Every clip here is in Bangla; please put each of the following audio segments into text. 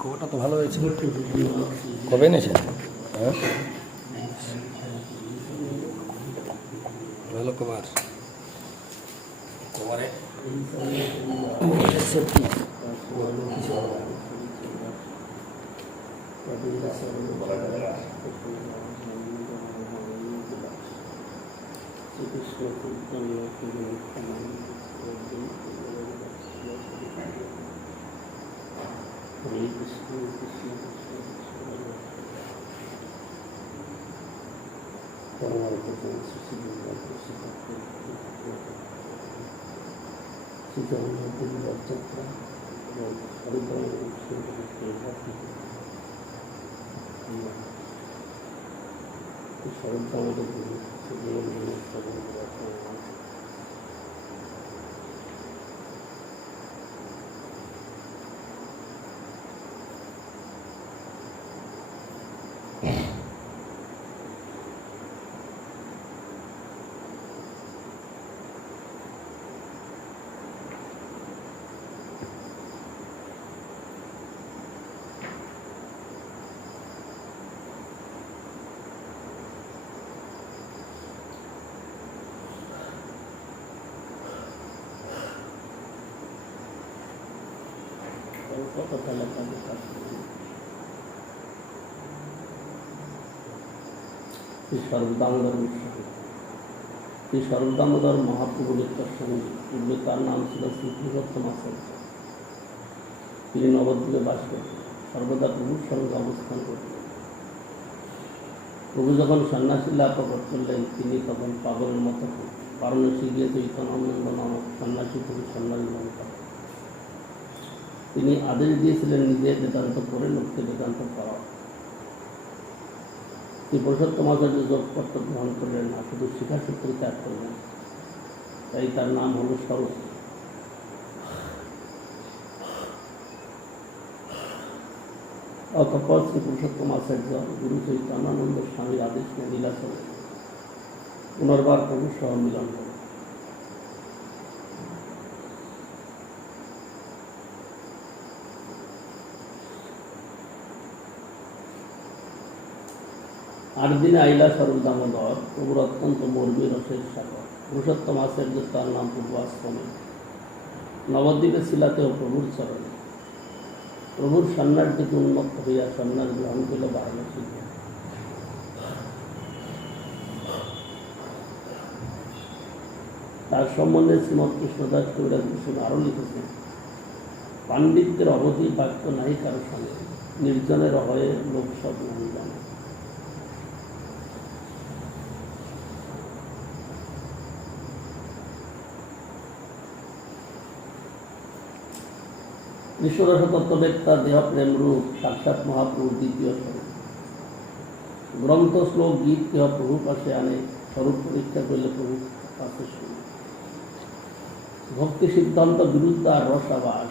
খবরটা তো ভালো হয়েছে। কবে এনেছেন? হ্যাঁ, ভালো কভার। কভারে সর্বদামোদর মহাপ্রভু লিপ্তার সঙ্গে পূর্বে তার নাম ছিল শ্রী পুরুষোত্তম আচার্য। তিনি নবদ্বীপে বাস করতেন, সর্বদা প্রভুর সঙ্গে অবস্থান করতেন। প্রভু যখন সন্ন্যাসী লাভ করলেন, তিনি তখন পাগলের মতো বারাণসী গিয়ে চৈতন্যানন্দ নামক সন্ন্যাসী থেকে সন্ন্যাসী গ্রহণ করেন। তিনি আদেশ দিয়েছিলেন নিজে বেদান্ত করে লোককে বেদান্ত করা। শ্রী পুরুষোত্তম আচার্য যোগপত্র গ্রহণ করলেন না, শুধু শিক্ষাসূত্র ত্যাগ করলেন। তাই তার নাম হল স্বরূপ। অতঃপর শ্রী পুরুষোত্তম আচার্য গুরু চৈতন্যানন্দ স্বামীর আদেশ নিয়ে নীলাচলে পুনর্বার প্রভু সহ মিলন করেন। আট দিনে আইলা সর্বদামোদর প্রভুর অত্যন্ত মর্মী রসের সাগর। পুরুষোত্তম আচার্য তার নাম পূর্ব আশ্রমে নবদ্বীপে শিলাতেও প্রভুর চরণে। প্রভুর সন্ন্যাস দিকে উন্মত্ত হইয়া সন্ন্যাস গ্রহণ করলে বারাণসী। তার সম্বন্ধে শ্রীমৎ কৃষ্ণদাস কবিরাজ ভূষণ আরও লিখেছেন, পাণ্ডিত্যের অবধি বাক্য নাই কারো সঙ্গে, নির্জনের হয়ে লোক সব নাম জানে। ঈশ্বরতত্ত্ববেত্তা দেহপ্রেম রূপ সাক্ষাৎ মহাপ্রভুর দ্বিতীয় স্বরূপ। গ্রন্থ শ্লোক গীত কেহ প্রভু পাশে আনে, স্বরূপ পরীক্ষা করলে প্রভু পাশে শুনে। ভক্তি সিদ্ধান্ত বিরুদ্ধ আর রসাবাস,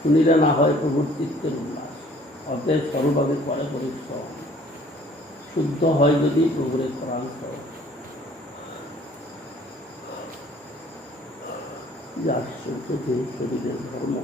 শুনিলে না হয় প্রভুর চিত্তের উল্লাস। অতএব স্বরূপভাবে করে পরিশ্রম, শুদ্ধ হয় যদি প্রভুরের প্রাণ স্বরূপ। শরীরের ধর্ম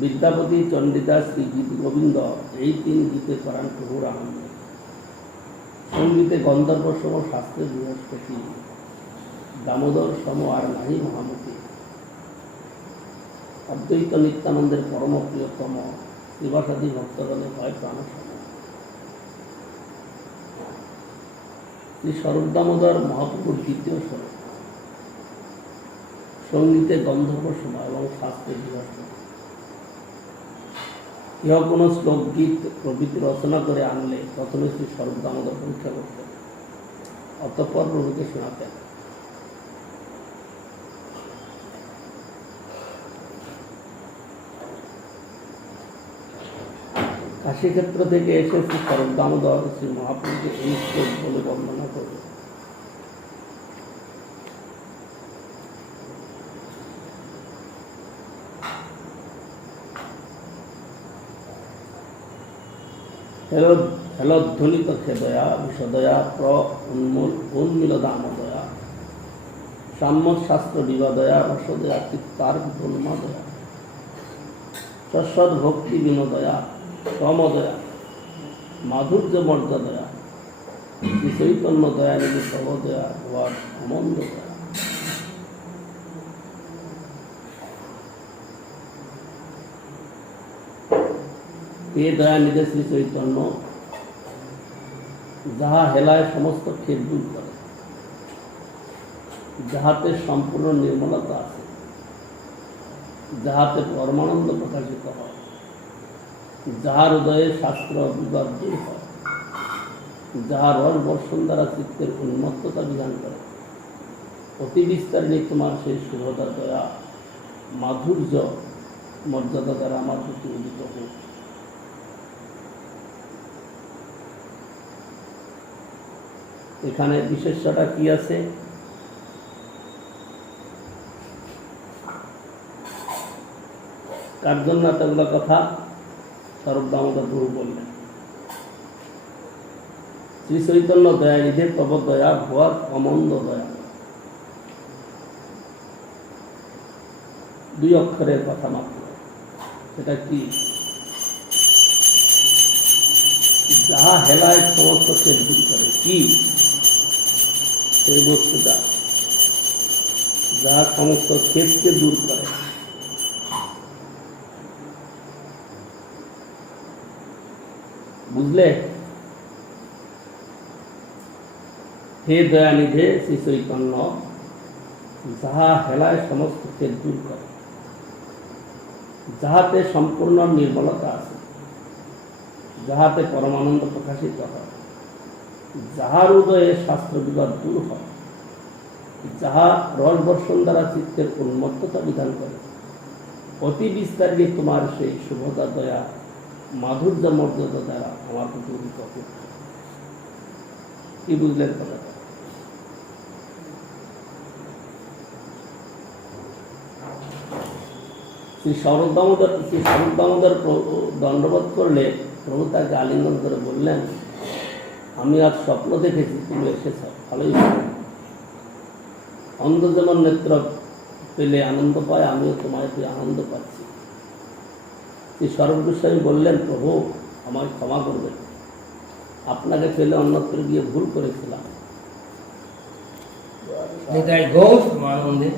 বিদ্যাপতি, চণ্ডীদাস, শ্রী গীত গোবিন্দ এই তিন গীতে করান প্রভুর আনন্দ। সঙ্গীতে গন্ধর্ব সম শাস্ত্রে বৃহস্পতি, দামোদর সম আর নাহি মহামতি। অদ্বৈত নিত্যানন্দের পরম প্রিয়তম, শ্রীবাসাদি ভক্তগণে হয় প্রাণসম। শ্রী স্বরূপ দামোদর মহাপ্রভুর দ্বিতীয় স্বরূপ। সঙ্গীতে গন্ধর্ব সম এবং শাস্ত্রে বৃহস্পতি। কেহ কোনো শ্লোক গীত প্রভৃতি রচনা করে আনলে প্রথমে শ্রী স্বরূপ দামোদর পরীক্ষা করতেন, অতঃপর প্রভুকে শোনাতেন। কাশীক্ষেত্র থেকে এসে শ্রী স্বরূপ দামোদর শ্রী মহাপ্রভুকে এই শ্লোক বলে বর্ণনা করবে। হেলধ্বনিত খেদয়া বিষদয়া উন্মিলদামদয়া সাম্যশাস্ত্র বিবাদয়া রসদয়া চিত্তার বিপুলমাদয়া সৎসদ ভক্তি বিনোদয়া সমদয়া মাধুর্য মর্যাদয়া শ্রী চৈতন্য দয়ানিধি প্রভদয়া ভবার অমন্দ দয়া। এ দয়ানিধি শ্রী চৈতন্য যাহা হেলায় সমস্ত ক্ষেত দূর করে, যাহাতে সম্পূর্ণ নির্মলতা আছে, যাহাতে পরমানন্দ প্রকাশিত হয়, যাহার হৃদয়ে শাস্ত্র বিবাদ দূর হয়, যাহার রস বর্ষণ দ্বারা চিত্তের উন্মত্ততা বিধান করে, অতি বিস্তারিণী তোমার সেই শুভতা দয়া মাধুর্য মর্যাদা দ্বারা আমার প্রতি উদিত হোক। এখানে বিশেষ্যটা কি আছে? কার জন্য এতগুলো কথা স্বরূপ দামোদর প্রভু বললেন? শ্রী চৈতন্য দয়ানিধে তব দয়া ভুয়ার অমন্দ দয়া। দুই অক্ষরের কথা মাত্র। সেটা কি? যাহা হেলায় সমস্ত ক্ষেত দূর করে। কি সেই বস্তুটা? যাহা সমস্ত ক্ষেতকে দূর করে। বুঝলে? হে দয়ানিধে শ্রী চৈতন্য, যাহা হেলায় সমস্ত ক্ষেত দূর করে, যাহাতে সম্পূর্ণ নির্মলতা আছে, যাহাতে পরমানন্দ প্রকাশিত হয়, যাহার উদয়ে শাস্ত্র বিবাদ দূর হয়, যাহা রস বর্ষণ দ্বারা চিত্তের উন্মত্ততা বিধান করে, অতি বিস্তারিণী তোমার সেই শুভতা দয়া মাধুর্য মর্যাদা দ্বারা আমার প্রতি উদিত হোক। কি বুঝলেন কথাটা? শ্রী স্বরূপ দামোদর দণ্ডবোধ করলে প্রভু তাকে আলিঙ্গন করে বললেন, আমি আজ স্বপ্ন দেখেছি তুমি এসেছ, ভালোই। অন্ধ যেমন নেত্র পেলে আনন্দ পায়, আমিও তোমায় পেয়ে আনন্দ পাচ্ছি। শ্রী স্বরূপ গোস্বামী বললেন, প্রভু আমায় ক্ষমা করবেন, আপনাকে পেলে অন্যত্র গিয়ে ভুল করেছিলাম। আনন্দে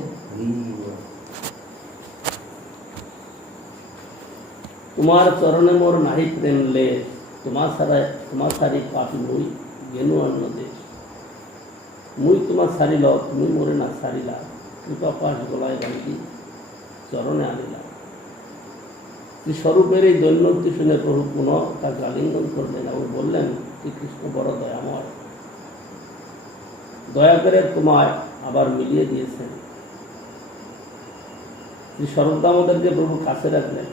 তোমার চরণে মোর নাহি প্রেম লে, তোমার সারি পাপি মুই গেনু অন্য দেশ। মুই তোমার সারিল, তুমি মোরে না সারিলা, কৃপাপাশ গলায় বাঁধি চরণে আনিলা। শ্রী স্বরূপের এই দৈন্যক্তি শুনে প্রভু পুনঃ তাকে আলিঙ্গন করলেন এবং বললেন, শ্রীকৃষ্ণ বড় দয়াময়, দয়া করে তোমায় আবার মিলিয়ে দিয়েছেন। শ্রী স্বরূপ দামোদরকে প্রভু কাছে রাখলেন।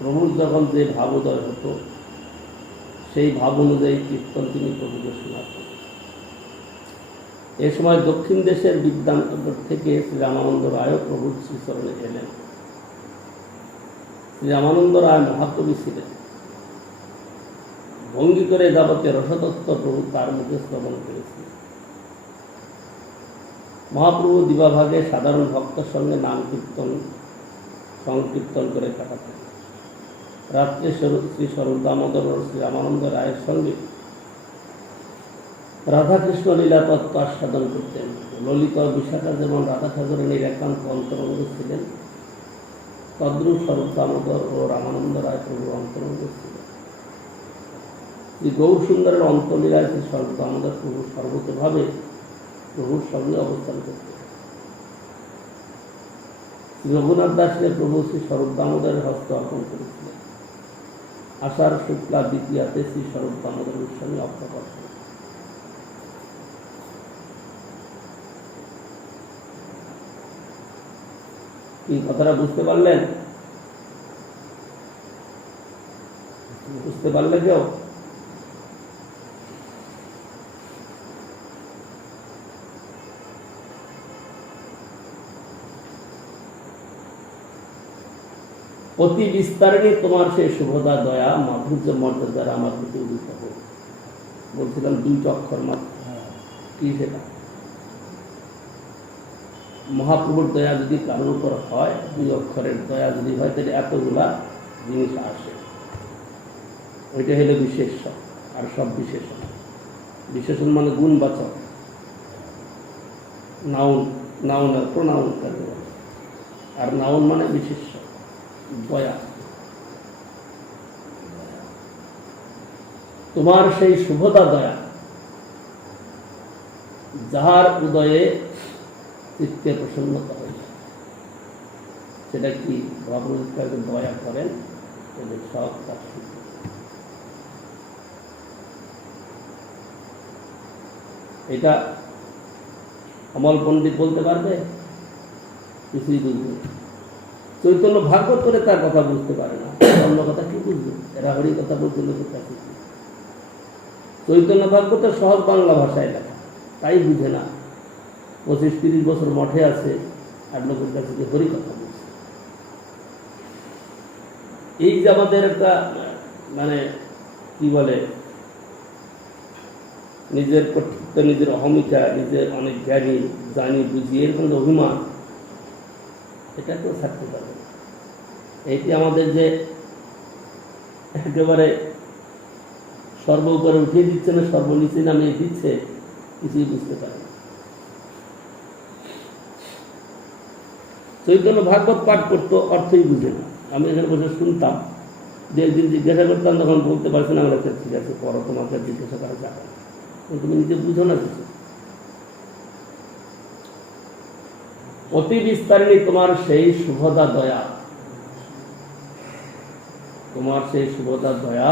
প্রভুর যখন যে ভাবোদয় হতো, সেই ভাব অনুযায়ী কীর্তন তিনি প্রভুকে শোনাতেন। এ সময় দক্ষিণ দেশের বিদ্যানগর থেকে শ্রী রামানন্দ রায় প্রভুর শ্রীচরণে এলেন। শ্রী রামানন্দ রায় মহাকবি ছিলেন। ভঙ্গি করে যাবতীয় রসতত্ত্ব প্রভু তার মুখে শ্রবণ করেছিলেন। মহাপ্রভু দিবাভাগে সাধারণ ভক্তের সঙ্গে নাম কীর্তন সংকীর্তন করে কাটাতেন। রাত্রে শ্রী স্বরূপ দামোদর ও শ্রী রামানন্দ রায়ের সঙ্গে রাধাকৃষ্ণ লীলা তত্ত্ব আস্বাদন করতেন। ললিতা ও বিশাখা যেমন রাধা ঠাকুরানীর একান্ত অন্তরঙ্গ ছিলেন, তদ্রূপ স্বরূপ দামোদর ও রামানন্দ রায় প্রভুর অন্তরঙ্গ ছিলেন। শ্রী গৌর সুন্দরের অন্তলীলায় শ্রী স্বরূপ দামোদর প্রভু সর্বতভাবে প্রভুর সঙ্গে অবস্থান করতেন। শ্রী রঘুনাথ দাসের প্রভু শ্রী স্বরূপ দামোদরের হস্ত অর্পণ করেছিলেন। আষাঢ় শুক্লা দ্বিতীয়াতে শ্রী স্বরূপ দামোদর গোস্বামী অক্ষর। এই কথাটা বুঝতে পারলেন? বুঝতে পারলে কেউ? অতি বিস্তারিণী তোমার সেই শুভদা দয়া মাধুর্য মর্যাদার আমার প্রতি উদিত হোক। বলছিলাম 2টা অক্ষর মাত্র, কি সেটা? মহাপ্রভুর দয়া যদি কারোর উপর হয়, 2 অক্ষরের দয়া যদি হয়, তাহলে এতগুলা জিনিস আসে। ওইটা হলো বিশেষ্য, আর সব বিশেষণ। বিশেষণ মানে গুণবাচক, নাউন, নাউন আর প্রোনাউন কাজে বলে। আর নাউন মানে বিশেষ্য, দয়া। তোমার সেই শুভদা দয়া, যাহার উদয়ে চিত্তে প্রসন্নতা হয়েছে, সেটা কি? ভগবান দয়া করেন, এদের সব কাজ শুদ্ধ। এটা অমল পণ্ডিত বলতে পারবে? কিছুই বুঝবে না। চৈতন্য ভাগবত করে তার কথা বুঝতে পারে না, অন্য কথা কি বুঝবে? এরা হরি কথা বলতে লোকের কাছে। চৈতন্য ভাগবতের সহজ বাংলা ভাষায় লেখা, তাই বুঝে না। 25-30 বছর মঠে আছে, আর লোকের কাছে হরি কথা বলছে। এই যে আমাদের একটা মানে কি বলে, নিজের কর্তৃত্ব, নিজের অহমিকা, নিজের অনেক জ্ঞানী, জানি, বুঝি, এরকম অভিমান, এটা কেউ থাকতে পারবে না। এইটি আমাদের যে একেবারে সর্ব উপরে উঠিয়ে দিচ্ছে না, সর্বনিচে নামিয়ে দিচ্ছে, কিছুই বুঝতে পারে না। চৈতন্য ভাগবত পাঠ করতো, অর্থই বুঝে না। আমি এখানে বসে শুনতাম, যে একদিন জিজ্ঞাসা করতাম, তখন বলতে পারছি না। আমরা ঠিক আছে, পড়ো, তোমাকে জিজ্ঞাসা করা যাবে না, তুমি নিজে বুঝো না কিছু। অতি বিস্তারিণী তোমার সেই শুভদা দয়া, তোমার সেই শুভদা দয়া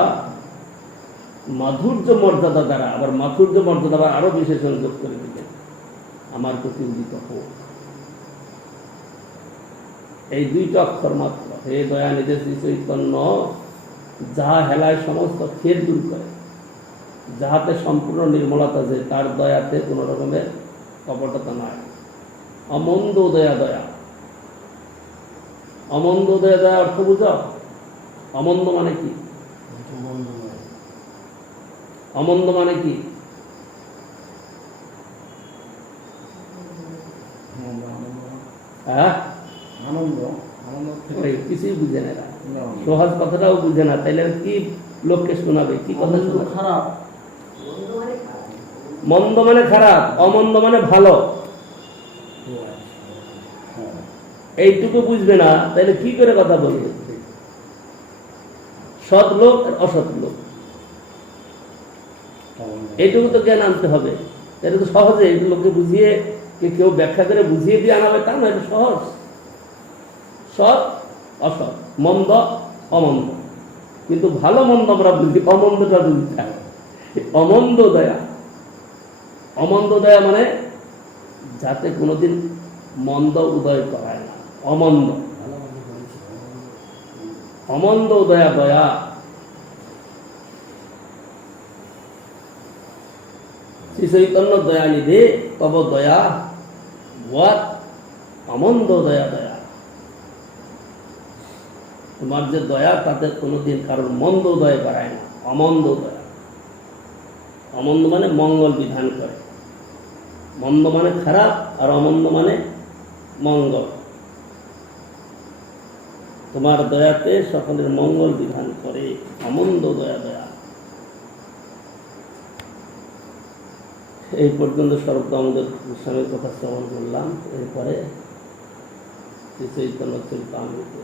মাধুর্য মর্যাদা দ্বারা, আবার মাধুর্য মর্যাদা আবার আরো বিশেষণ যোগ করে দিলেন, আমার প্রতি উদিত হোক। এই 2টা অক্ষর মাত্র। হে দয়া নিধে শ্রী চৈতন্য, যাহা হেলায় সমস্ত খেদ দূর করে, যাহাতে সম্পূর্ণ নির্মলতা, যে তার দয়াতে কোন রকমের কপটতা নয়। অমন্দ দয়া দয়া, অমন্দ দয়া দয়া অর্থ বুঝো? অমন্দ মানে কি? অমন্দ মানে কি? হ্যাঁ, কিছুই বুঝে না এরা, সহজ কথাটাও বুঝে না। তাইলে কি লোককে শোনাবে? কি কথা শোনাবে? খারাপ, মন্দ মানে খারাপ, অমন্দ মানে ভালো, এইটুকু বুঝবে না, তাইলে কি করে কথা বলবে? সৎ লোক আর অসৎ লোক, এইটুকু তো জ্ঞান আনতে হবে। এটা তো সহজে লোককে বুঝিয়ে, কেউ ব্যাখ্যা করে বুঝিয়ে দিয়ে আনাবে তা না, এটা সহজ। সৎ অসৎ, মন্দ অমন্দ, কিন্তু ভালো মন্দ আমরা বুঝি, অমন্দটা বুঝি না। অমন্দ দয়া, অমন্দ দয়া মানে যাতে কোনোদিন মন্দ উদয় করায় না, অমন্দ। অমন্দ দয়া দয়া, শ্রী চৈতন্য দয়া নিধে তব দয়া ভুয়াত অমন্দ দয়া দয়া। তোমার যে দয়া, তাতে কোনোদিন কারোর মন্দ উদয় করায় না, অমন্দ দয়া। অমন্দ মানে মঙ্গল বিধান করে, মন্দ মানে খারাপ, আর অমন্দ মানে মঙ্গল। তোমার দয়াতে সকলের মঙ্গল বিধান করে, অমন্দ দয়া দয়া। এই পর্যন্ত সর্ব আমাদের গোস্বামীর কথা শ্রবণ করলাম। এরপরে চৈতন্য চরিতামৃত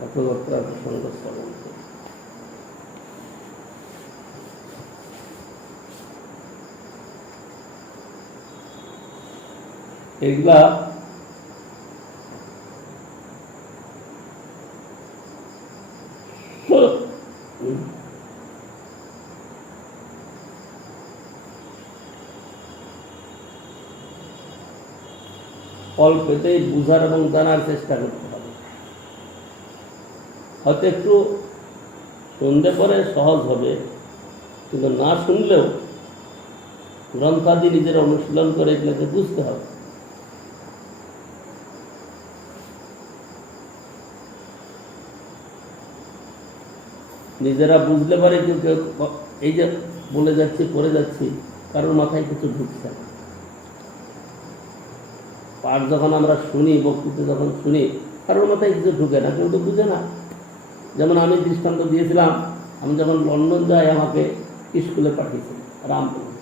রথযাত্রার প্রসঙ্গ শ্রবণ করি। এগুলা অল্পতেই বুঝার এবং জানার চেষ্টা করতে হবে। হয়তো একটু শুনলে পরে সহজ হবে, কিন্তু না শুনলেও গ্রন্থাদি নিজেরা অনুশীলন করে এগুলোকে বুঝতে হবে। নিজেরা বুঝলে পারে কেউ কেউ এই যে বলে যাচ্ছি পড়ে যাচ্ছি কারোর মাথায় কিছু ঢুকছে না। পাঠ যখন আমরা শুনি, বক্তৃতা যখন শুনি, কারোর মাথায় কিছু ঢুকে না, কেউ তো বুঝে না। যেমন আমি দৃষ্টান্ত দিয়েছিলাম, আমি যখন লন্ডন যাই আমাকে স্কুলে পাঠিয়েছিল রামপ্রভু।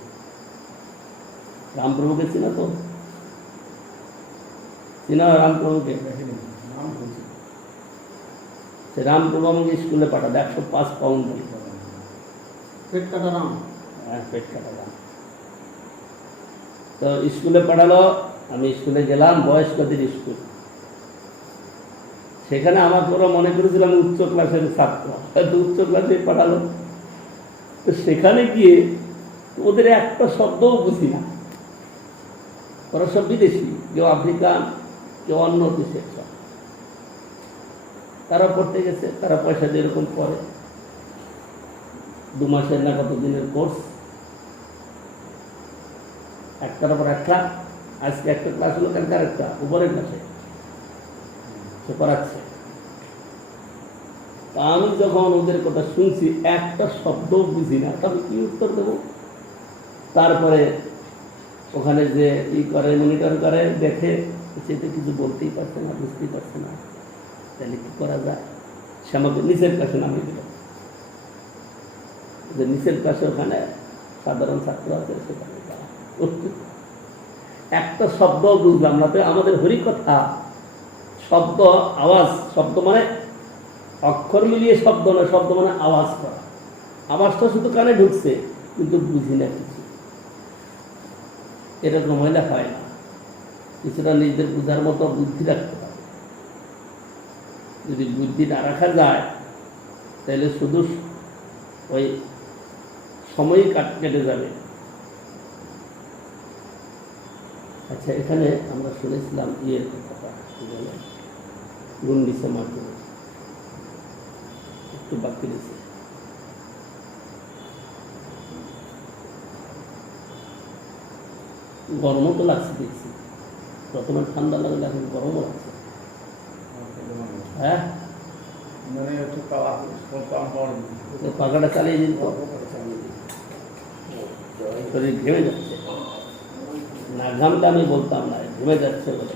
রামপ্রভুকে চিনা তো? চিনা রামপ্রভুকে? সে রামপ্রভু আমাকে স্কুলে পাঠাবে 105 পাউন্ড। পেট কাটা রাম। হ্যাঁ, পেট কাটা রাম। তো স্কুলে পাঠালো, আমি স্কুলে গেলাম, বয়স্কদের স্কুল। সেখানে আমার পুরো মনে করেছিলাম উচ্চ ক্লাসের ছাত্র, হয়তো উচ্চ ক্লাসে পাঠালো। তো সেখানে গিয়ে ওদের একটা শব্দও বুঝি না। ওরা সব বিদেশি, কেউ আফ্রিকান, কেউ অন্য দেশের। সব তারা পড়তে গেছে, তারা পয়সা দিয়ে এরকম পড়ে। 2 মাসের না কত দিনের কোর্স, একটার পর একটা। আজকে একটা ক্লাস হলো, কালকে আরেকটা, উপরের ক্লাসে সে পড়াচ্ছে। তা আমি যখন ওদের কথা শুনছি একটা শব্দও বুঝি না, তবে কি উত্তর দেব? তারপরে ওখানে যে করে, মনিটর করে, দেখে সেটা কিছু বলতেই পারছে না, বুঝতেই পারছে না, তাহলে কি করা যায়? সে আমাকে নিচের ক্লাসে নামিয়ে দিল। যে নিচের ক্লাসে ওখানে সাধারণ ছাত্র আছে, সেখানে একটা শব্দ বুঝলাম না। তো আমাদের হরিকথা শব্দ, আওয়াজ, শব্দ মানে অক্ষর মিলিয়ে শব্দ না, শব্দ মানে আওয়াজ করা। আওয়াজটা শুধু কানে ঢুকছে, কিন্তু বুঝি না কিছু। এরকম হইলে হয় না। কিছুটা নিজেদের বুঝার মতো বুদ্ধি রাখতে হবে। যদি বুদ্ধি না রাখা যায় তাহলে শুধু ওই সময় কেটে যাবে। আচ্ছা, এখানে আমরা শুনেছিলাম ইয়ের কথা, গুন্ডিসে মাধ্যমে একটু বাকি রয়েছে। গরমও তো লাগছে দেখছি, প্রথমে ঠান্ডা লাগলে এখন গরমও লাগছে। হ্যাঁ, পাখাটা চালিয়ে দিন তো, শরীর ঘেমে যাচ্ছে। না ঘামটা আমি বলতাম না, ঘেমে যাচ্ছে বলে।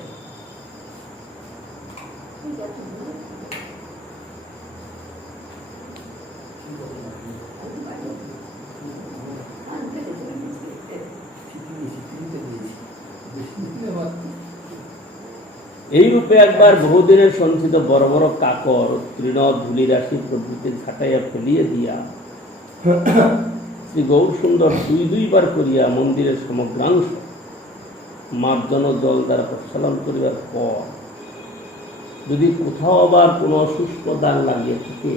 এইরূপে একবার বহুদিনের সঞ্চিত বড় বড় কাকর, তৃণ, ধূলি রাশি প্রভৃতি ছাটাইয়া ফেলিয়ে দিয়া শ্রী গৌর সুন্দর 2 বার করিয়া মন্দিরের সমগ্রাংশ মার্জন জল দ্বারা প্রক্ষালন করিবার পর যদি কোথাও আবার কোনো অশুষ্ক দাগ লাগিয়ে থাকে,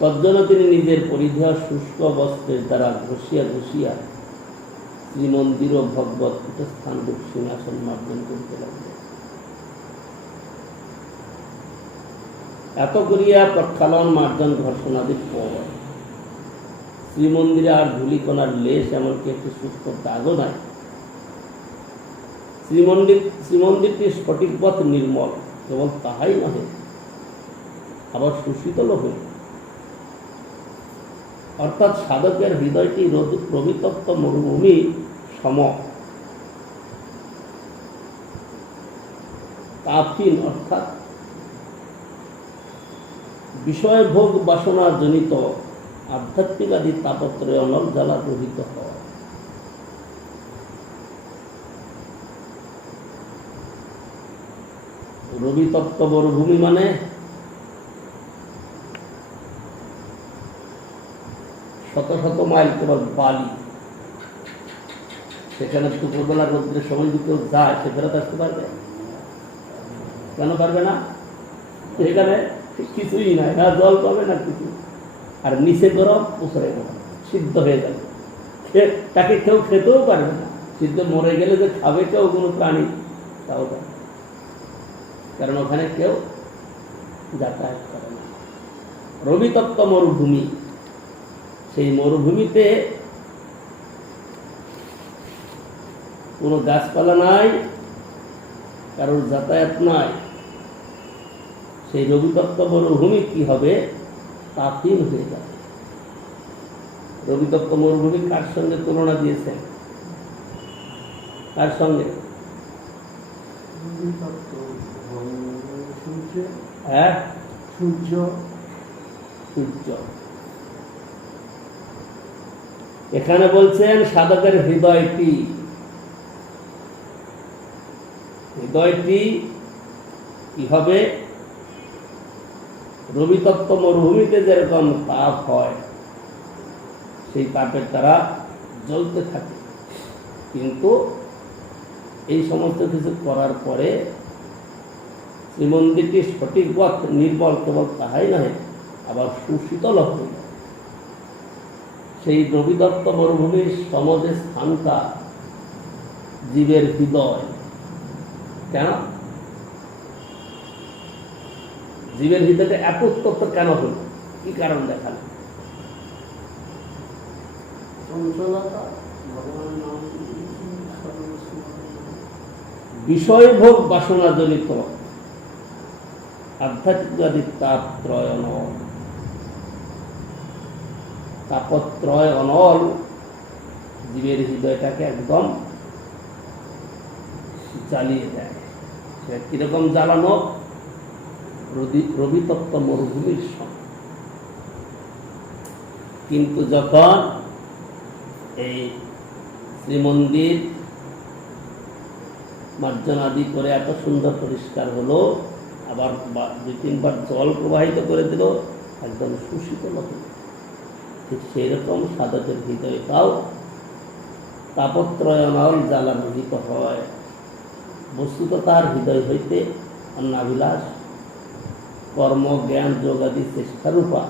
তজ্জন্য তিনি নিজের পরিধেয় শুষ্ক বস্ত্রের দ্বারা ঘষিয়া ঘষিয়া শ্রীমন্দির ও ভগবত পীঠস্থান রূপ সিংহাসন মার্জন করতে লাগলেন। এত করিয়া প্রক্ষালন, মার্জন, ঘর্ষণাদির পর শ্রীমন্দিরে আর ধূলিকণার লেশ, এমনকি একটি শুষ্ক দাগও নাই। শ্রীমন্দিরটি স্ফটিকবৎ নির্মল। কেবল তাহাই নহে, আবার সুশীতল হইল। অর্থাৎ সাধকের হৃদয়টি রবিতপ্ত মরুভূমি সম, তাপহীন, অর্থাৎ বিষয় ভোগ বাসনা জনিত আধ্যাত্মিক আদি তাপত্রয়ে অনল জ্বালা রহিত হওয়া। রবিতপ্ত মরুভূমি মানে শত শত মাইল কেবল বালি। সেখানে দুপুরবেলা রোদ্রের সময় যদি কেউ যায়, সে ফেরত আসতে পারবে? কেন পারবে না? সেখানে কিছুই নাই, না জল পাবে না কিছু। আর নিচে গরম, উপরে গরম, সিদ্ধ হয়ে যাবে। তাকে কেউ খেতেও পারবে না। সিদ্ধ মরে গেলে যে খাবে কেউ কোনো প্রাণী, তাও পারবে, কারণ ওখানে কেউ যাতায়াত করে না। রবিতপ্ত মরুভূমি, সেই মরুভূমিতে কোনো গাছপালা নাই, কারোর যাতায়াত নাই, সেই রবিতপ্ত মরুভূমি কি হবে? তাপিন হয়ে যাবে। রবিতপ্ত মরুভূমি কার সঙ্গে তুলনা দিয়েছেন? কার সঙ্গে? হ্যাঁ, সূর্য সূর্য। এখানে বলছেন সাধকের হৃদয়টি কি হবে? রবিতপ্ত মরুভূমিতে যেরকম তাপ হয়, সেই তাপের দ্বারা জ্বলতে থাকে। কিন্তু এই সমস্ত কিছু করার পরে শ্রীমন্দিরটি সঠিক পথ নির্মল কেবল তাহাই নয়, আবার সুশীতল হয়ে যায়। সেই রবিতপ্ত মরুভূমির সমজে স্থানটা জীবের হৃদয়। কেন জীবের হৃদয়টা এত উত্তপ্ত কেন হল? কি কারণ দেখাল? চঞ্চলতা, ভগবানের নাম বিষয়ভোগ বাসনাজনিত আধ্যাত্মিক তাপত্রয় অনল। তাপত্রয় অনল জীবের হৃদয়টাকে একদম জ্বালিয়ে দেয়। সে কিরকম জ্বালানো? রবিতপ্ত মরুভূমির সঙ্গে। কিন্তু যখন এই শ্রীমন্দির মার্জনাদি করে এত সুন্দর পরিষ্কার হলো, আবার 2-3 বার জল প্রবাহিত করে দিল, একদম সুশীতল হল। ঠিক সেই রকম সাধকের হৃদয়টাও তাপত্রয়নল জ্বালানোহিত হয়। বস্তুত তার হৃদয় হইতে অন্নাভিলাষ, কর্ম, জ্ঞান, যোগাদি চেষ্টারূপা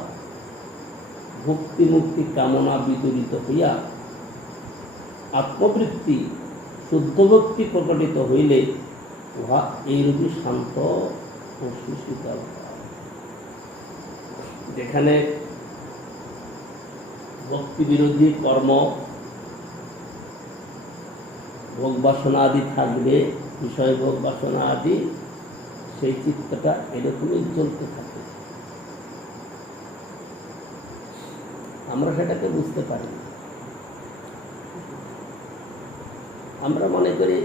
ভক্তি মুক্তি কামনা বিদরিত হইয়া আত্মবৃত্তি শুদ্ধ ভক্তি প্রকটিত হইলে উহা এইরূপে শান্ত ও সুশীতল। যেখানে ভক্তি বিরোধী কর্ম, ভোগ বাসনা আদি থাকবে, বিষয় ভোগ বাসনা আদি, সেই চিত্তটা এরকমই জ্বলতে থাকে। আমরা সেটাকে বুঝতে পারি। আমরা মনে করি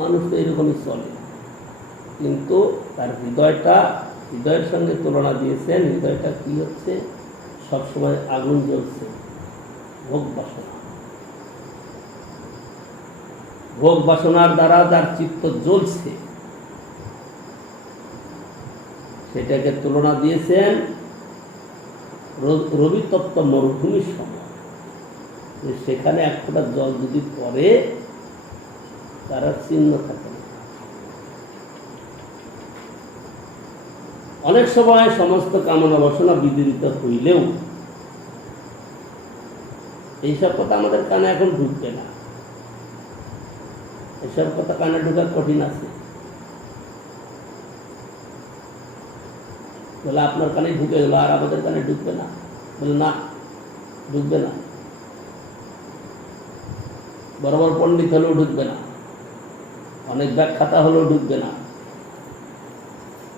মানুষ তো এরকমই চলে, কিন্তু তার হৃদয়ের সঙ্গে তুলনা দিয়েছেন। হৃদয়টা কি হচ্ছে? সবসময় আগুন জ্বলছে, ভোগ বাসনা। ভোগ বাসনার দ্বারা যার চিত্ত জ্বলছে, সেটাকে তুলনা দিয়েছেন রবিতপ্ত মরুভূমির সময়। সেখানে এক ফোঁটা জল যদি পড়ে, তার আর চিহ্ন থাকে না। অনেক সময় সমস্ত কামনা বাসনা বিদরিত হইলেও এইসব কথা আমাদের কানে এখন ঢুকবে না। এসব কথা কানে ঢুকার কঠিন আছে। বলে আপনার কানে ঢুকে গেল, আর আমাদের কানে ঢুকবে না। বলে না, ঢুকবে না। বড় বড় পণ্ডিত হলেও ঢুকবে না, অনেক ব্যাখ্যাতা হলেও ঢুকবে না।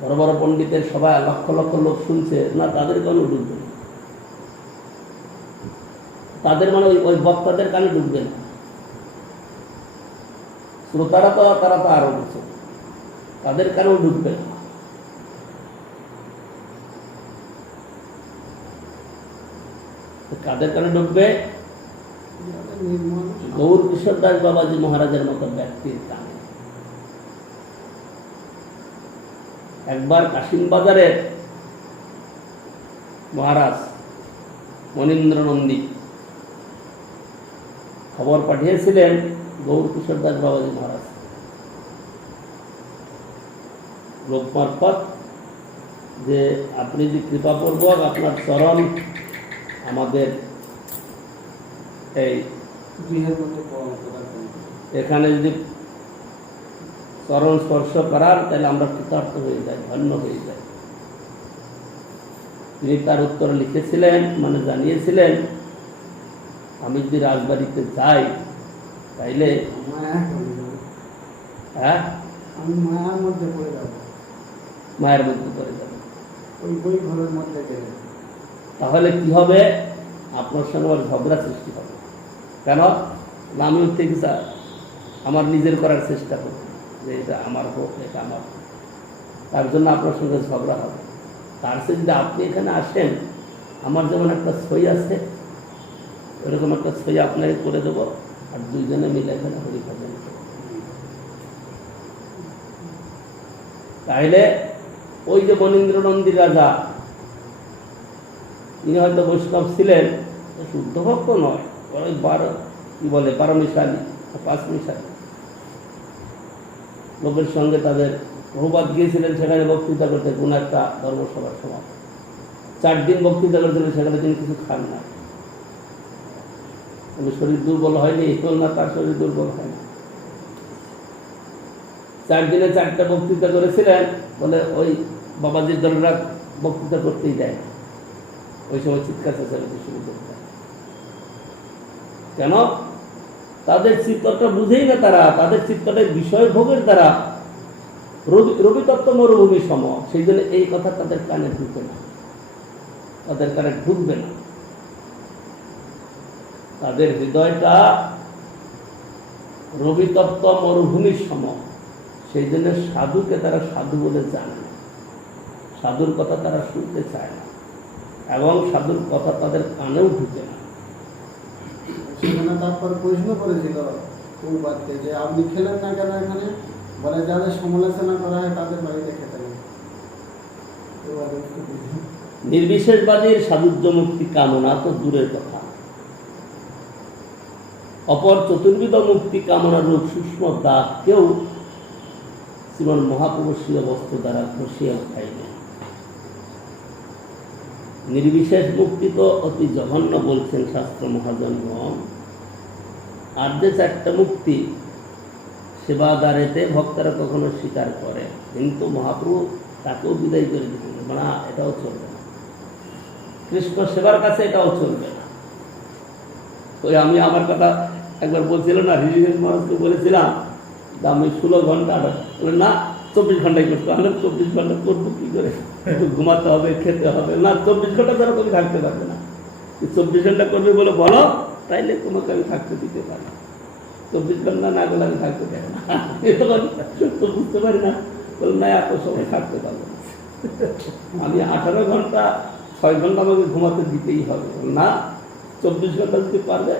বড় বড় পণ্ডিতের সবাই লক্ষ লক্ষ লোক শুনছে না, তাদের কানেও ঢুকবে না। তাদের মানে ওই বক্তাদের কানে ঢুকবে না। শ্রোতারা তো তারা তো আরো কিছু, তাদের কানেও ঢুকবে না। কাদের কানে ঢুকবে? গৌর কিশোর দাস বাবাজি মহারাজের মতো ব্যক্তির কানে। একবার কাশিমবাজারের মহারাজ মনীন্দ্র নন্দী খবর পাঠিয়েছিলেন গৌর কিশোর দাস বাবাজি মহারাজ লোক মারফত, যে আপনি যদি কৃপাপূর্বক আপনার চরণ আমাদের এই এখানে যদি চরণ স্পর্শ করার, তাহলে আমরা কৃতার্থ হয়ে যাই, ধন্য হয়ে যাই। তিনি তার উত্তরে লিখেছিলেন, মানে জানিয়েছিলেন, আমি যদি রাজবাড়িতে যাই তাইলে হ্যাঁ, আমি মায়ার মধ্যে পড়ে যাব, মায়ের মধ্যে করে যাবে। ওই ঘরের মধ্যে গেলে তাহলে কি হবে? আপনার সঙ্গে আমার ঝগড়া সৃষ্টি হবে। কেন না, আমি থেকে আমার নিজের করার চেষ্টা করব যে এটা আমার হোক, এটা আমার হোক। তার জন্য আপনার সঙ্গে ঝগড়া হবে। তার চেয়ে যদি আপনি এখানে আসেন, আমার যেমন একটা সই আছে, এরকম একটা সই আপনাকে করে দেবো, আর দুইজনে মিলে এখানে হরি ভজন করব। তাইলে ওই যে বনীন্দ্র নন্দী রাজা, তিনি হয়তো বৈষ্ণব ছিলেন, শুদ্ধ ভক্ত নয়, ওই কি বলে 12 মিশালি 5 মিশালি লোকের সঙ্গে তাদের প্রভুপাদ গিয়েছিলেন সেখানে বক্তৃতা করতে, কোন একটা ধর্মসভার সময় 4 দিন বক্তৃতা করেছিলেন, সেখানে তিনি কিছু খান না। শরীর দুর্বল হয়নি, এই না তার শরীর দুর্বল হয়নি। 4 দিনে 4টা বক্তৃতা করেছিলেন বলে ওই বাবাজির দলরা বক্তৃতা করতেই দেয়। ওই সময় চিৎকার চেঁচামেচি শুরু করতে। কেন? তাদের চিত্তটা বুঝেই না তারা, তাদের চিত্তটা বিষয় ভোগের দ্বারা রবি তত্ত্ব মরুভূমি সম। সেই জন্য এই কথা তাদের কানে ঢুকে না, তাদের কানে ঢুকবে না। তাদের হৃদয়টা রবি তত্ত্ব মরুভূমির সম। সেই জন্য সাধুকে তারা সাধু বলে জানে না, সাধুর কথা তারা শুনতে চায় না, এবং সাধুর কথা তাদের কানেও ঢুকে না। সেখানে তারপর প্রশ্ন করেছিল প্রভুপাদকে যে আপনি খেলেন না কেন এখানে? বলে যাদের সমালোচনা করা হয় তাদের বাড়িতে খেতে হবে। নির্বিশেষবাদীর সাধুর্য মুক্তি কামনা তো দূরের কথা, অপর চতুর্বিধ মুক্তি কামনার রূপ সূক্ষ্ম দাগকেও শ্রীমন মহাপুরুষীয় বস্তু দ্বারা ঘষিয়ে উঠাইলেন। নির্বিশেষ মুক্তি তো অতি জঘন্য বলছেন শাস্ত্র মহাজনগণ। আর যে 4টা মুক্তি সেবাদারেতে ভক্তরা কখনো স্বীকার করে, কিন্তু মহাপ্রভু তাকেও বিদায় করে দিতেন না, এটাও চলবে না। কৃষ্ণ সেবার কাছে এটাও চলবে না। ওই আমি আমার কথা একবার বলছিলাম না, ঋষিকেশ মহারাজকে বলেছিলাম যে আমি 16 ঘন্টা, না 24 ঘন্টায় করতে হবে। 24 ঘন্টা করবো কি করে? একটু ঘুমাতে হবে, খেতে হবে। না, 24 ঘন্টা ছাড়া তুমি থাকতে পারবে না। 24 ঘন্টা করবে বলে বলো, তাইলে তোমাকে আমি থাকতে দিতে পারি। 24 ঘন্টা না গেলে আমি থাকতে পারি না। তো বুঝতে পারি না, বলে না এত সময় থাকতে পারবো না। আমি 18 ঘন্টা 6 ঘন্টা আমাকে ঘুমাতে দিতেই হবে। না, 24 ঘন্টা যদি পারবে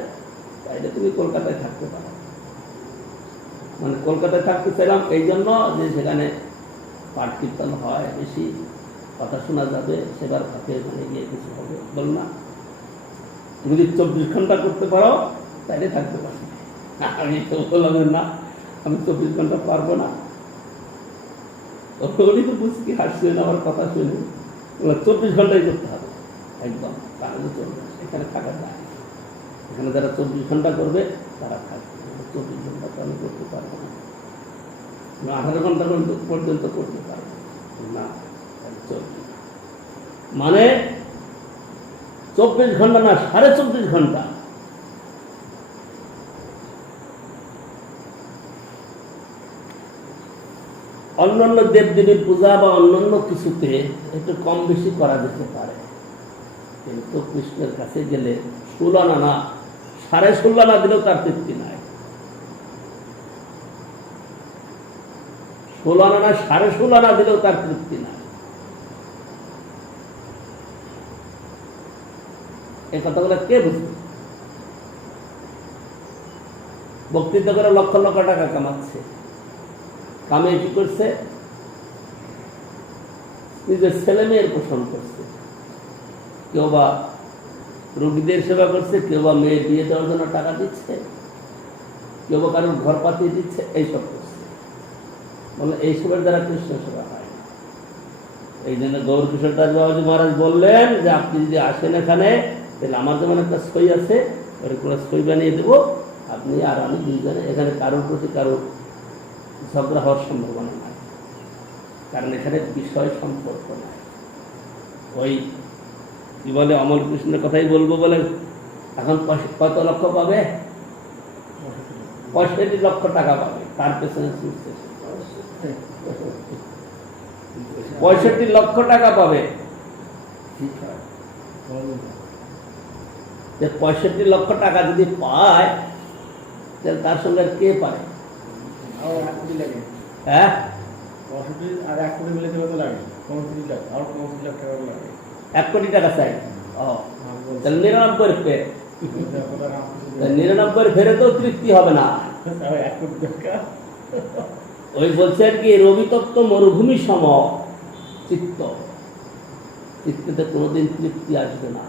তাইলে তুমি কলকাতায় থাকতে পারো। মানে কলকাতায় থাকতে চাইলাম এই জন্য যে সেখানে পাঠ কীর্তন হয়, বেশি কথা শোনা যাবে, সেবার ফাঁকে ওখানে গিয়ে কিছু হবে। বল না, যদি 24 ঘন্টা করতে পারো তাইলে থাকতে পারো। আমি তো বললাম না, আমি 24 ঘন্টা পারবো না। উনি তো বুঝকি হাসছেন আমার কথা শুনে। 24 ঘন্টাই করতে হবে একদম, তাহলে চলবে। এখানে থাকা যায়, এখানে যারা 24 ঘন্টা করবে তারা থাকবে। 24 ঘন্টা তো আমি করতে পারবো না, 18 ঘন্টা পর্যন্ত করতে পারবো না, চলবে। মানে 24 ঘন্টা না, 24.5 ঘন্টা। অন্যান্য দেবদেবীর পূজা বা অন্যান্য কিছুতে একটু কম বেশি করা যেতে পারে, কিন্তু কৃষ্ণের কাছে গেলে 16 আনা না, 16.5 আনা দিলেও তার তৃপ্তি নাই। 16 আনা না, 16.5 আনা দিলেও তার তৃপ্তি নাই। এই কথাগুলো কে বুঝবে? বক্তৃতা করে লক্ষ লক্ষ টাকা কামাচ্ছে, কামিয়ে কি করছে? নিজের ছেলে মেয়ের পোষণ করছে, কেউ বা রোগীদের সেবা করছে, কেউ বা মেয়ের বিয়ে দেওয়ার জন্য টাকা দিচ্ছে, কেউ বা কারোর ঘর পাতিয়ে দিচ্ছে, এইসব করছে। বলে এইসবের দ্বারা কৃষ্ণ সেবা হয়। এই জন্য গৌর কিশোর দাস বাবাজি মহারাজ বললেন যে আপনি যদি আসেন এখানে, তাহলে আমার যেমন একটা সই আছে, ওরকম সই বানিয়ে দেবো, আপনি আর আমি দুইজনে এখানে কারোর প্রতি কারোর ঝগড়া হওয়ার সম্ভাবনা নাই, কারণ এখানে বিষয় সম্পর্ক নাই। ওই কি বলে, অমল কৃষ্ণের কথাই বলবো বলে এখন কত লক্ষ পাবে? 65 লক্ষ টাকা পাবে। তার পেছনে ছুটছে 65 লক্ষ টাকা পাবে। ঠিক হয়। যে 65 লক্ষ টাকা যদি পায় তাহলে তার সঙ্গে আর কে পায়? আর 1 কোটি লাগে। হ্যাঁ 65 আর 1 কোটি মিলে কত লাগে? 35 লাখ। আর 35 লাখ টাকা লাগে। 1 কোটি টাকা চাই। তাহলে 99 ফের, 99 ফেরে তো তৃপ্তি হবে না। 1 কোটি টাকা। ওই বলছেন কি রবিতত্ত্ব মরুভূমি সম চিত্ত, চিত্ততে কোনোদিন তৃপ্তি আসবে না।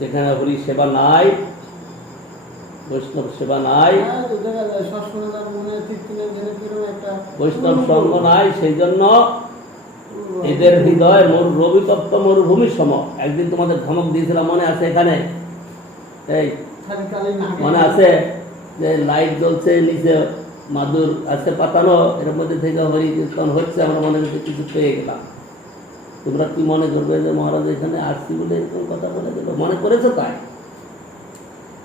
যেখানে হরি সেবা নাই, বৈষ্ণব সেবা নাই, হ্যাঁ, তো দেখা যায় সবসময় তার মনে তৃপ্তি নেই, যেন কিরকম একটা বৈষ্ণব সঙ্গ নাই, সেই জন্য এদের হৃদয় রবিতত্ত্ব মরুভূমি সম। একদিন তোমাদের ধমক দিয়েছিলাম, মনে আছে? এখানে এই খালি নাকে মনে আছে যে লাইট জ্বলছে, নিচে মাদুর আছে পাতানো, এর মধ্যে থেকে হরি কীর্তন হচ্ছে, আমরা মনে হচ্ছে কিছু পেয়ে গেলাম। তোমরা কি মনে করবে যে মহারাজ এখানে আসছি বলে এরকম কথা বলে দিল? মনে করেছো তাই,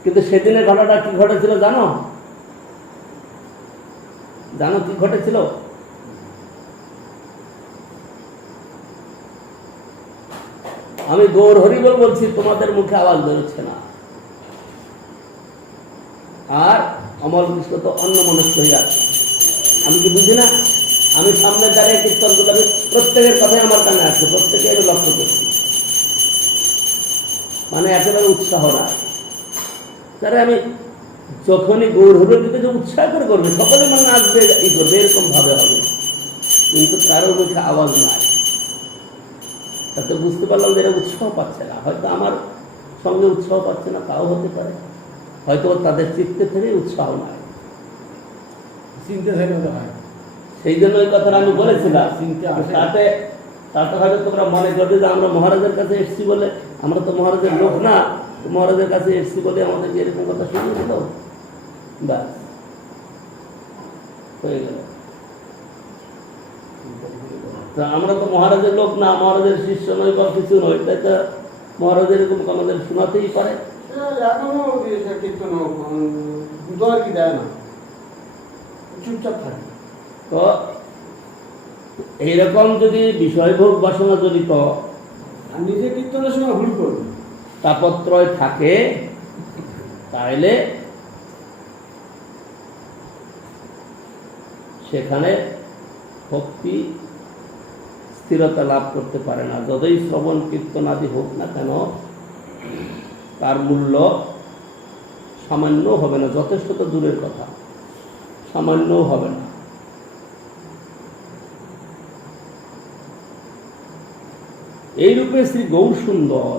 কিন্তু সেদিনের ঘটনাটা কি ঘটেছিল জানো? জানো কি ঘটেছিল? আমি গৌর হরিবল বলছি, তোমাদের মুখে আওয়াজ বেরোচ্ছে না। আর অমল কৃষ্ণ তো অন্য মনস্ক হয়ে আছে। আমি কি বুঝি না? আমি সামনে দাঁড়িয়ে কীর্তন করলে আমি প্রত্যেকের কথাই আমার কানে আসছে, প্রত্যেকে আমি লক্ষ্য করছি, মানে একেবারে উৎসাহ না। তারা আমি যখনই গৌর হরিবল দিতে যে উৎসাহ করে করবে, সকলে মানে আসবে, ই করবে, এরকম ভাবে হবে, কিন্তু কারোর মুখে আওয়াজ নাই। তাতে বুঝতে পারলাম যে এরা উৎসাহ পাচ্ছে না। হয়তো আমার সঙ্গে উৎসাহ পাচ্ছে না, তাও হতে পারে। হয়তো তাদের চিত্তে থেকে উৎসাহ নাই, চিন্তা থেকে হয়। সেই জন্য ওই কথাটা আমি বলেছিলাম। চিন্তা আসে। তাতে তাতে হয়তো তোমরা মনে করবে যে আমরা মহারাজের কাছে এসেছি বলে, আমরা তো মহারাজের লোক না, মহারাজের কাছে এসেছি বলে আমাদের এরকম কথা শুনিয়ে দিল, ব্যাস হয়ে গেল। তা আমরা তো মহারাজের লোক না, মহারাজের শিষ্য নই বা কিছু নই, তাই তো মহারাজের এরকম আমাদের শোনাতেই পারে। এখনো কীর্তন দোয়ার কি দেয় না, চুপচাপ থাকে। তো এইরকম যদি বিষয়ভোগ বাসনা জড়িত আর নিজে কীর্তনের সময় ভুল করবে, তাপত্রয় থাকে, তাহলে সেখানে ভক্তি স্থিরতা লাভ করতে পারে না। যতই শ্রবণ কীর্তন আদি হোক না কেন, তার মূল্য সামান্য হবে না। যথেষ্ট তো দূরের কথা, সামান্যও হবে না। এইরূপে শ্রী গৌরসুন্দর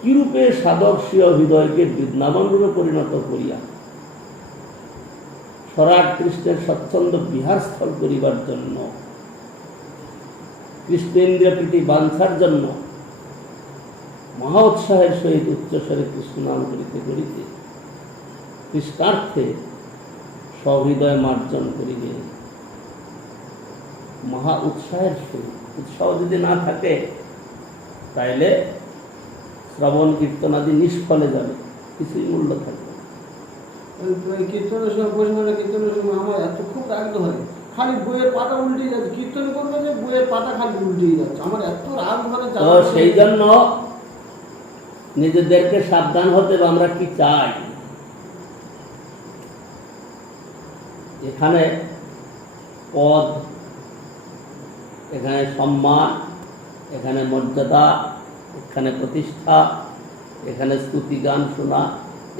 কিরূপে সাধক স্বীয় হৃদয়কে বৃন্দাবন রূপে পরিণত করিয়া স্বরাট কৃষ্ণের স্বচ্ছন্দ বিহারস্থল করিবার জন্য, কৃষ্ণেন্দ্রিয় প্রীতি বাঞ্ছার জন্য মহা উৎসাহের সহিত উচ্চস্বরে কৃষ্ণ নাম করিতে করিতে কৃষ্ণার্থে সহৃদয় মার্জন করিবে। মহা উৎসাহের সহিত, উৎসাহ যদি না থাকে তাইলে শ্রবণ কীর্তন আদি নিষ্ফলে যাবে, কিছুই মূল্য থাকবে না। ওই কীর্তনের সময় বৈষ্ণবের কীর্তনের সময় আমার এত খুব রাগ ধরে, খালি বইয়ের পাতা উল্টেই যাচ্ছে, কীর্তন করবে যে বইয়ের পাতা খালি উল্টেই যাচ্ছে, আমার এত রাগ ধরে। তো সেই জন্য নিজেদেরকে সাবধান হতে হবে। আমরা কি চাই? এখানে পদ, এখানে সম্মান, এখানে মর্যাদা, এখানে প্রতিষ্ঠা, এখানে স্তুতি গান শোনা,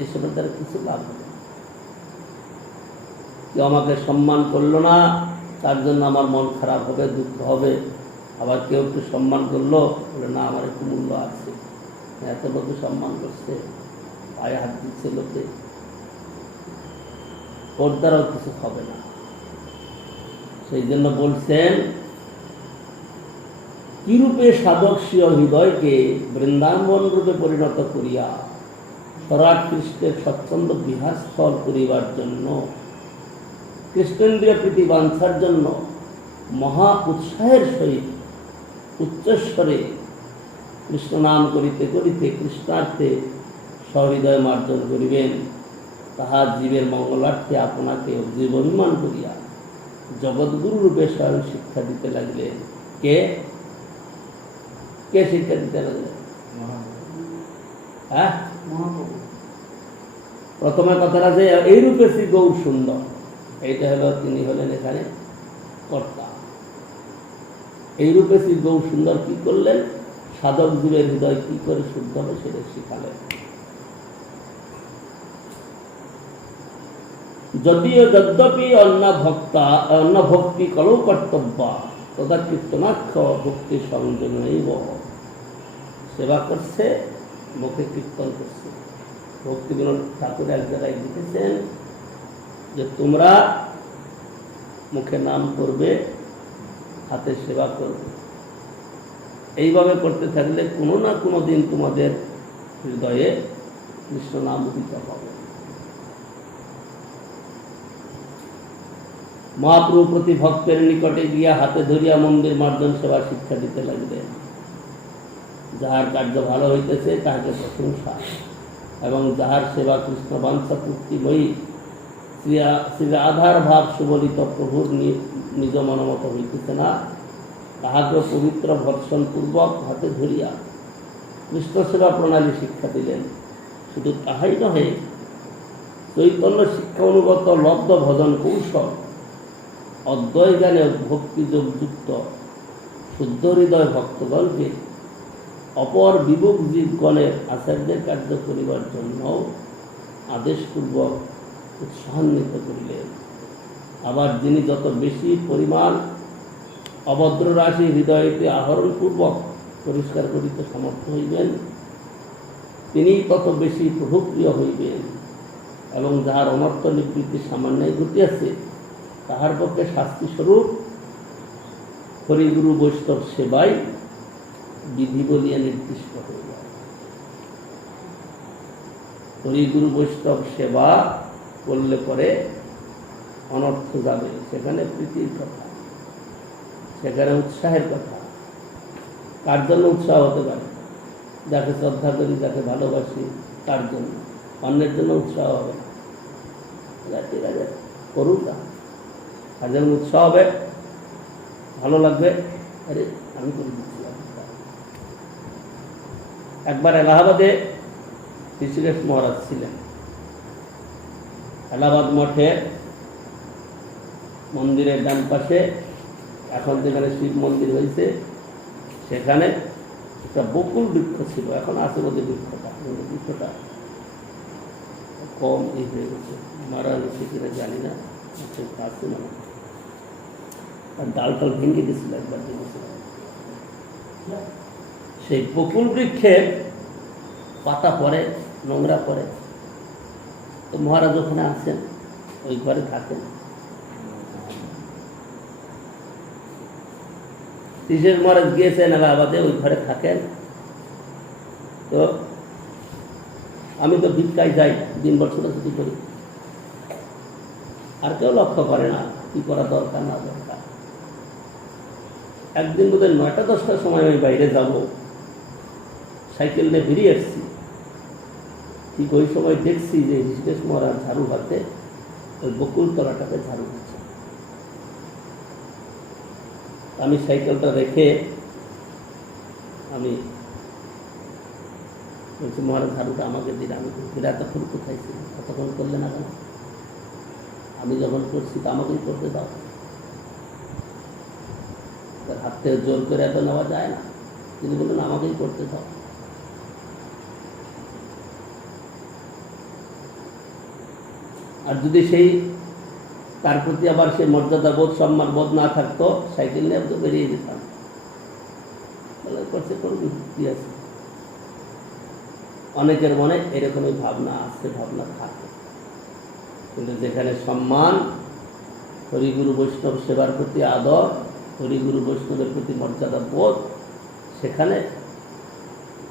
এসবের দ্বারা কিছু লাভ হবে। কেউ আমাকে সম্মান করলো না, তার জন্য আমার মন খারাপ হবে, দুঃখ হবে। আবার কেউ একটু সম্মান করলো, বলে না আমার একটু মূল্য আছে, এত লোকে সম্মান করছে, পায়ে হাত দিচ্ছে লোকে, ওর দ্বারাও কিছু হবে না। সেই জন্য বলছেন কিরূপে সাধক স্বীয় হৃদয়কে বৃন্দাবন রূপে পরিণত করিয়া স্বরাট কৃষ্ণের স্বচ্ছন্দ বিহারস্থল করিবার জন্য, কৃষ্ণেন্দ্রিয় প্রীতি বাঞ্ছার জন্য মহা উৎসাহের সহিত উচ্চস্বরে কৃষ্ণ নাম করিতে করিতে কৃষ্ণার্থে সহৃদয় মার্জন করিবেন। তাহা জীবের মঙ্গলার্থে আপনাকে জীবনিমান করিয়া জগৎগুরু রূপে স্বয়ং শিক্ষা দিতে লাগলেন। কে কে শিক্ষা দিতে লাগলেন? হ্যাঁ, মহাপ্রভু। প্রথমে কথাটা যে এই রূপে শ্রী গৌর সুন্দর, এইটা হলো তিনি হলেন এখানে কর্তা। এই রূপে শ্রী গৌর সুন্দর কি করলেন? সাধক জীবের হৃদয় কি করে শুদ্ধ হবে সেটা শিখালেন। যদিও যদ্যপি অন্য ভক্তি কলৌ কর্তব্য তথা কীর্তনাক্ষ ভক্তি সংযোগ নেই। সেবা করছে, মুখে কীর্তন করছে। ভক্তিবিনোদ ঠাকুর এক জায়গায় লিখেছেন যে তোমরা মুখে নাম করবে, হাতে সেবা করবে। এইভাবে করতে থাকলে কোনো না কোনো দিন তোমাদের হৃদয়ে কৃষ্ণ নাম উদিত হবে। মহাপ্রভু প্রতি ভক্তের নিকটে গিয়া হাতে ধরিয়া মন্দির মার্জন সেবা শিক্ষা দিতে লাগলেন। যাহার কার্য ভালো হইতেছে তাহাকে প্রশংসা, এবং যাহার সেবা কৃষ্ণ বাঞ্ছা তৃপ্তিময়ী শ্রী আধার ভাব সুবলিত প্রভুর নিজ মনোমত হইতেছে না, তাহাকে পবিত্র ভর্ষণ পূর্বক হাতে ধরিয়া কৃষ্ণ সেবা প্রণালী শিক্ষা দিলেন। শুধু তাহাই নহে, চৈতন্য শিক্ষা অনুগত লব্ধ ভজন কৌশল অদ্বয় জ্ঞানে ভক্তি যোগযুক্ত শুদ্ধ হৃদয় ভক্তগণকে অপর বিমুখ জীবগণের আচার্যের কার্য করিবার জন্য আদেশপূর্বক উৎসাহান্বিত করিলেন। আবার যিনি যত বেশি পরিমাণ অভদ্র রাশি হৃদয়তে আহরণপূর্বক পরিষ্কার করিতে সমর্থ হইবেন, তিনি তত বেশি প্রভুপ্রিয় হইবেন। এবং যাহার অনর্থ নিবৃত্তি সামান্যই ঘটিয়াছে তাহার পক্ষে শাস্তিস্বরূপ হরিগুরু বৈষ্ণব সেবাই বিধি বলিয়া নির্দিষ্ট হয়ে যায়। হরিগুরু বৈষ্ণব সেবা করলে পরে অনর্থ যাবে, সেখানে প্রীতির কথা, সেখানে উৎসাহের কথা। কার জন্য উৎসাহ হতে পারে? যাকে শ্রদ্ধা করি, যাকে ভালোবাসি, তার জন্য। অন্যের জন্য উৎসাহ হবে না। ঠিক আছে, করুক না। আর যেমন উৎসাহ হবে, ভালো লাগবে, আরে আমি করে দিচ্ছি। একবার এলাহাবাদে ঋষিকেশ মহারাজ ছিলেন। এলাহাবাদ মঠে মন্দিরের ডান পাশে, এখন যেখানে শিব মন্দির হয়েছে, সেখানে একটা বকুল বৃক্ষ ছিল। এখন আছে বোধহয় বৃক্ষটা কম হয়ে গেছে, মারা গেছে কিনা জানি না, আছে না। আর ডাল টাল ভেঙে গেছিল একবার, সেই বকুল বৃক্ষের পাতা পরে, নোংরা পরে। তো মহারাজ ওখানে আছেন, ওই ঘরে থাকেন। ঋষিকেশ মহারাজ গিয়েছেন এলাহাবাদে, ওই ঘরে থাকেন। তো আমি তো ভিক্ষায় যাই, দিনভর ছোটাছুটি করি, আর কেউ লক্ষ্য করে না কি করা দরকার না দরকার। একদিন বোধহয় 9টা-10টার সময় আমি বাইরে যাব, সাইকেল নিয়ে বেরিয়ে এসছি। ঠিক ওই সময় দেখছি যে ঋষিকেশ মহারাজ ঝাড়ু হাতে ওই বকুল তলাটাকে ঝাড়ু দিচ্ছে। আমি সাইকেলটা রেখে আমি বলছি, মহারাজ ঝাড়ুটা আমাকে দিন। আমি এতক্ষণ কোথায় ছিল, কতক্ষণ করলে না কেন? আমি যখন করছি তা আমাকেই করতে দাও। তার হাত থেকে জোর করে এত নেওয়া যায় না। তিনি বললেন আমাকেই করতে দাও। আর যদি সেই তার প্রতি আবার সেই মর্যাদা বোধ, সম্মান বোধ না থাকতো, সাইকেল নিয়ে তো বেরিয়ে যেতাম। করছে করবি, কি আছে? অনেকের মনে এরকমই ভাবনা আছে, ভাবনা থাকে। কিন্তু যেখানে সম্মান, হরিগুরু বৈষ্ণব সেবার প্রতি আদর, হরিগুরু বৈষ্ণবের প্রতি মর্যাদা বোধ, সেখানে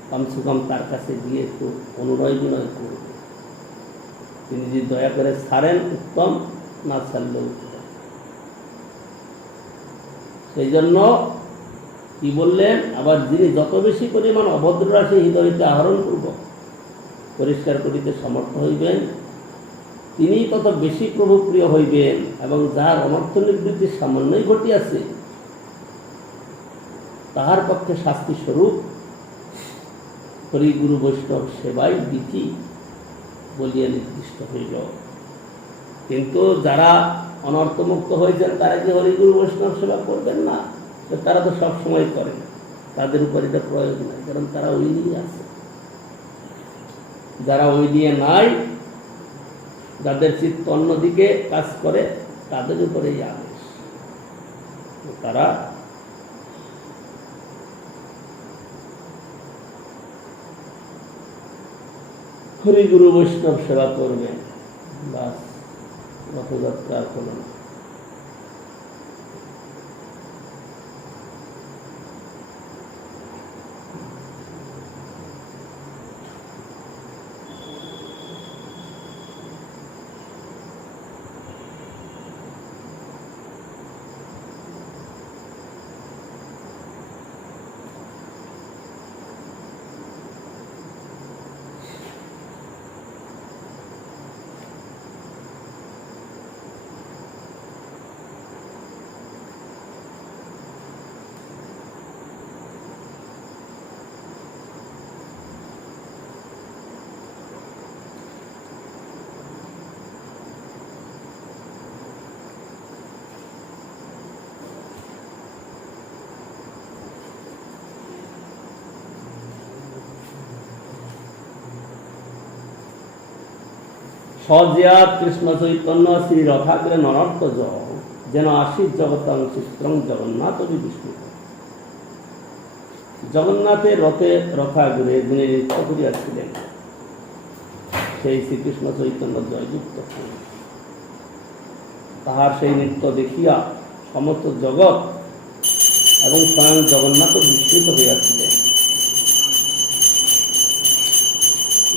কমসে কম তার কাছে গিয়ে একটু অনুনয় বিনয় করবে। তিনি যদি দয়া করে ছাড়েন উত্তম, না ছাড়লেও উত্তম। সেই জন্য কি বললেন? আবার যিনি যত বেশি পরিমাণ অভদ্র রাশি হৃদয়তে আহরণ পূর্বক পরিষ্কার করিতে সমর্থ হইবেন, তিনিই তত বেশি প্রভুপ্রিয় হইবেন, এবং যার অনর্থ নিবৃত্তি সামান্যই ঘটিয়াছে তাহার পক্ষে শাস্তি স্বরূপ হরিগুরু বৈষ্ণব সেবাই বিধি বলিয়া নির্দিষ্ট হইল। কিন্তু যারা অনর্থমুক্ত হয়েছেন তারা কি হরিগুরু বৈষ্ণব সেবা করবেন না? তারা তো সব সময় করেন, তাদের উপর এটা প্রয়োগ নাই, কারণ তারা ওই নিয়ে আছে। যারা ওই নিয়ে নাই, যাদের চিত্ত অন্যদিকে কাজ করে, তাদের উপরে এই আদেশ। তারা হরিগুরু বৈষ্ণব সেবা করবে, বাস, রথযাত্রা হল না। সজ্ঞাত কৃষ্ণ চৈতন্য শ্রী রথাগ্রে নরর্ত যেন আশিস জগতাং চিত্রং জগন্নাথ বিষ্ণু। জগন্নাথের রথাগ্রে যিনি নৃত্য করিয়াছিলেন সেই শ্রীকৃষ্ণ চৈতন্য জয়যুক্ত হন। তাহার সেই নৃত্য দেখিয়া সমস্ত জগৎ এবং স্বয়ং জগন্নাথ বিস্মৃত হইয়াছিলেন।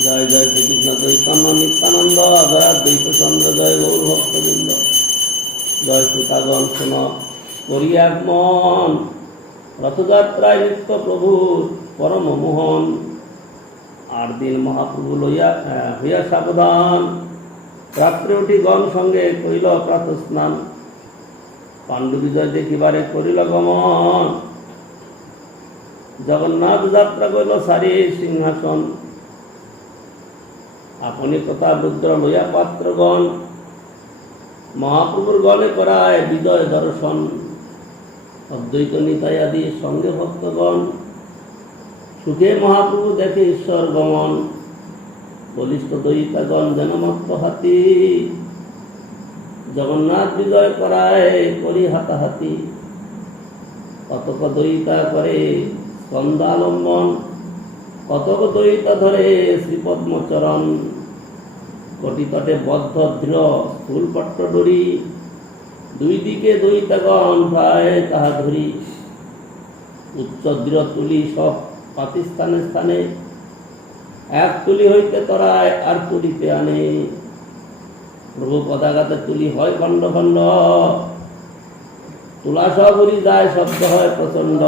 জয় জয় শ্রীকৃষ্ণ চৈতন্য নিত্যানন্দ অধরাদ্বৈত চন্দ্র জয় গৌর ভক্তবৃন্দ। জয় সুতাগণ শোন করি আগমন, রথযাত্রায় নিত্য প্রভুর পরম মোহন। 8 দিন মহাপ্রভু হইয়া সাবধান, রাত্রে উঠি গণ সঙ্গে করিল প্রাত স্নান। পাণ্ডু বিজয় দেখিবারে করিল গমন, জগন্নাথ যাত্রা করিল সারি সিংহাসন। আপনি কথা রুদ্র লইয়া পাত্রগণ, মহাপ্রভুর গলে করায় বিজয় দর্শন। অদ্বৈত নিতাই আদি সঙ্গে ভক্তগণ, সুখে মহাপ্রভু দেখে ঈশ্বর গমন। বলিষ্ঠ দয়িতাগণ যেন মত্ত হাতি, জগন্নাথ বিজয় করায় করি হাতাহাতি। কতক দয়িতা করে স্কন্দালম্বন, কতক দয়িতা ধরে শ্রীপদ্মচরণ। কটিতটে বদ্ধ দৃঢ় স্থূল পট্ট ডরি, 2 দিকে দয়িতাগণ প্রায় তাহা ধরি। উচ্চ দৃঢ় তুলি সব পাতি স্থানে স্থানে, এক তুলি হইতে তরায় আর তুলিতে আনে। প্রভু পদাঘাতে তুলি হয় খণ্ড খণ্ড, তুলা সব উড়ি যায় শব্দ হয় প্রচন্ড।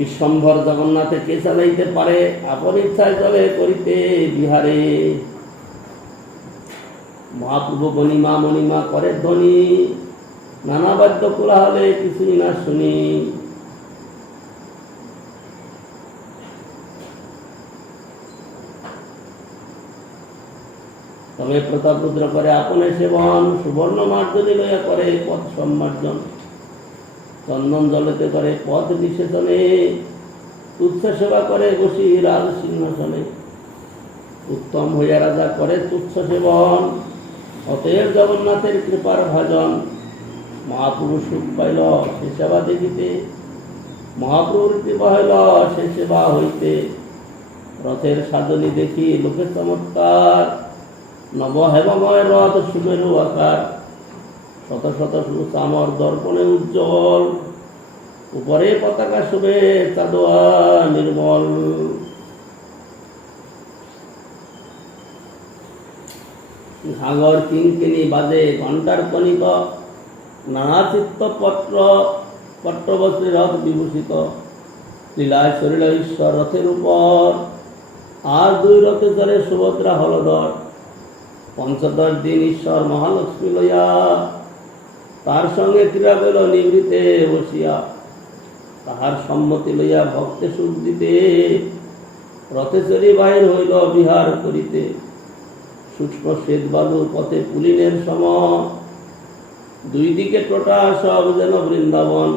বিশ্বম্ভর জগন্নাথে কে চালাইতে পারে, আপন ইচ্ছায় চলে করিতে বিহারে। মহাপ্রভু মণিমা মণিমা করে ধ্বনি, নানা বাদ্য কোলাহলে কিছুই না শুনি। তবে প্রতাপরুদ্র করে আপনে সেবন, সুবর্ণ মার্জনী লইয়া করে পথ সম্মার্জন। চন্দন জলেতে করে পথ নিষেচনে, তুচ্ছ সেবা করে বসি রাজ সিংহাসনে। উত্তম হইয়া রাজা করে তুচ্ছ সেবন, অতএব জগন্নাথের কৃপার ভাজন। মহাপ্রভু সুখ পাইল সে সেবা দেখিতে, মহাপ্রভুর কৃপা হইল সে সেবা হইতে। রথের সাধনী দেখি লোকে চমৎকার, নব হেমময় রথ সুমেরু আকার। শত শত চামর দর্পণে উজ্জ্বল, উপরে পতাকা শোভে চাঁদোয়া নির্মল। ঘাগর কিঙ্কিনি বাজে ঘণ্টার কণিক, নানা চিত্ত পট্টবস্ত্রে রথ বিভূষিত। লীলায় চলিল ঈশ্বর রথের উপর, আর দুই রথে চলে সুভদ্রা হলধর। পঞ্চদশ দিন ঈশ্বর মহালক্ষ্মী লইয়া, তার সঙ্গে ক্রীড়া পেল নিবৃতে বসিয়া। তাহার সম্মতি লইয়া ভক্তে সুখ দিতে, রথে চড়ি বাহির হইল বিহার করিতে। শুষ্ক শ্বেত বালু পথে পুলিনের সম, দুই দিকে টোটা সব যেন বৃন্দাবন।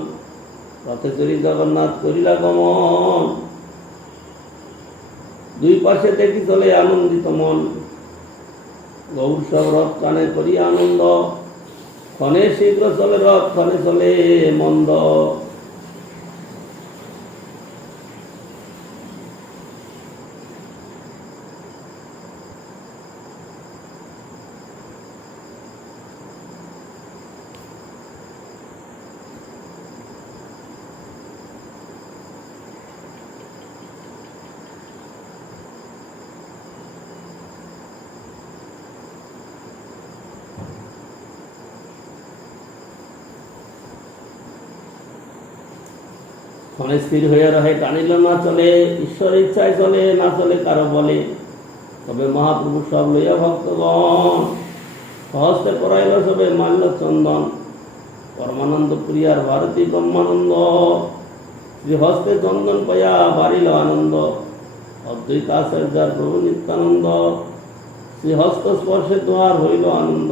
রথে চড়ি জগন্নাথ করিলা গমন, দুই পাশে দেখি চলে আনন্দিত মন। গৌর সব রথ কানে করি আনন্দ, ক্ষণে শীঘ্র চলে রথ, ক্ষণে চলে মন্দ। ক্ষণে স্থির হইয়া রহে, টানিল না চলে, ঈশ্বর ইচ্ছায় চলে, না চলে কারো বলে। তবে মহাপ্রভু সব লইয়া ভক্তগণ, সহস্তে পরাইল সবে মাল্য চন্দন। পরমানন্দ প্রিয়ার ভারতী ব্রহ্মানন্দ, শ্রীহস্তে চন্দন পাইয়া বাড়িল আনন্দ। অদ্বৈত আচার্যার প্রভু নিত্যানন্দ, শ্রীহস্ত স্পর্শে তোহার হইল আনন্দ।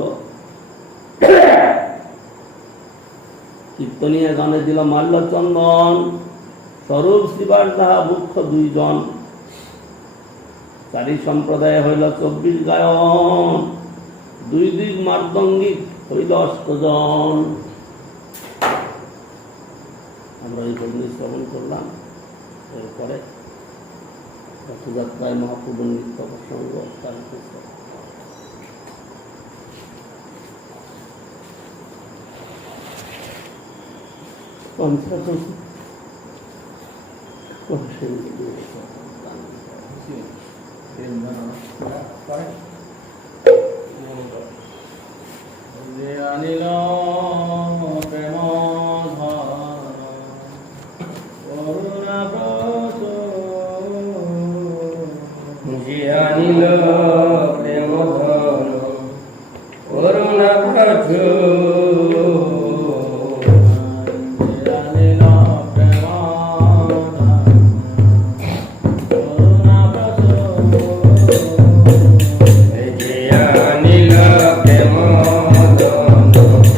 কীর্তনিয়া গানে দিল মাল্য চন্দন, স্বরূপ শিবার তাহা মুখ্য দুইজন। চারি সম্প্রদায় হইল 24 গায়ন, দুই দুই মার্দঙ্গিক হইল 8 জন। আমরা এই পর্যন্ত শ্রবণ করলাম। এরপরে রথযাত্রায় মহাপ্রভুর নিত্য প্রসঙ্গ, তার আনিল প্রেম করুণা ব্রত, আনিল প্রেম করুণা ব্রত। Anilah